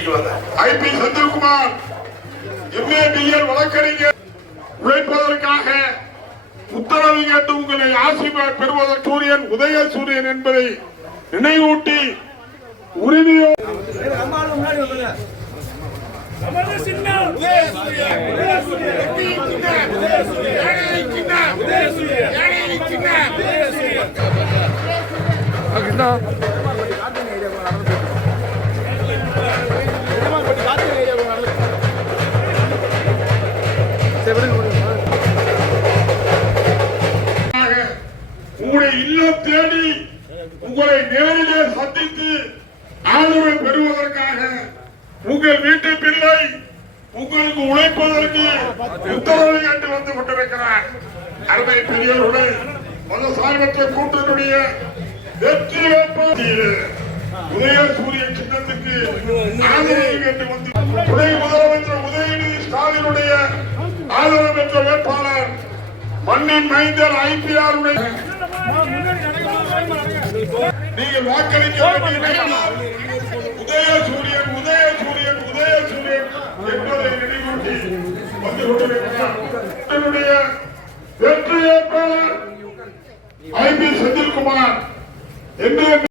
IP Senthilkumar MA BL வழக்கறிஞர் உழைப்பதற்காக உத்தரவு கேட்டு உங்களை ஆசி பெறுவதற்கு சூரியன் உதயசூரியன் என்பதை நினைவூட்டி உறுதியோ உங்களுடைய இல்லம் தேடி உங்களை நேரிலே சந்தித்து ஆதரவு பெறுவதற்காக உங்கள் வீட்டு பிள்ளை உங்களுக்கு உழைப்பதற்கு உத்தரவு கேட்டு வந்து கொண்டிருக்கிறார். அருமை பெரியவர்கள், மதசார்பற்ற கூட்டணியுடைய வெற்றி வேட்பாளர் உதயசூரிய சின்னத்துக்கு ஆதரவு கேட்டு வந்து துணை முதலமைச்சர் உதயநிதி ஸ்டாலினுடைய ஆதரவு பெற்ற வேட்பாளர் மண்ணின் மைந்தர் IPR நீங்கள் வாக்களிக்க உதயசூரியன் உதயசூரியன் உதயசூரியன் என்பதை நினைவூட்டி வந்து கொண்டிருக்கிறார். வெற்றி வேட்பாளர் IB செந்தில்குமார் என்று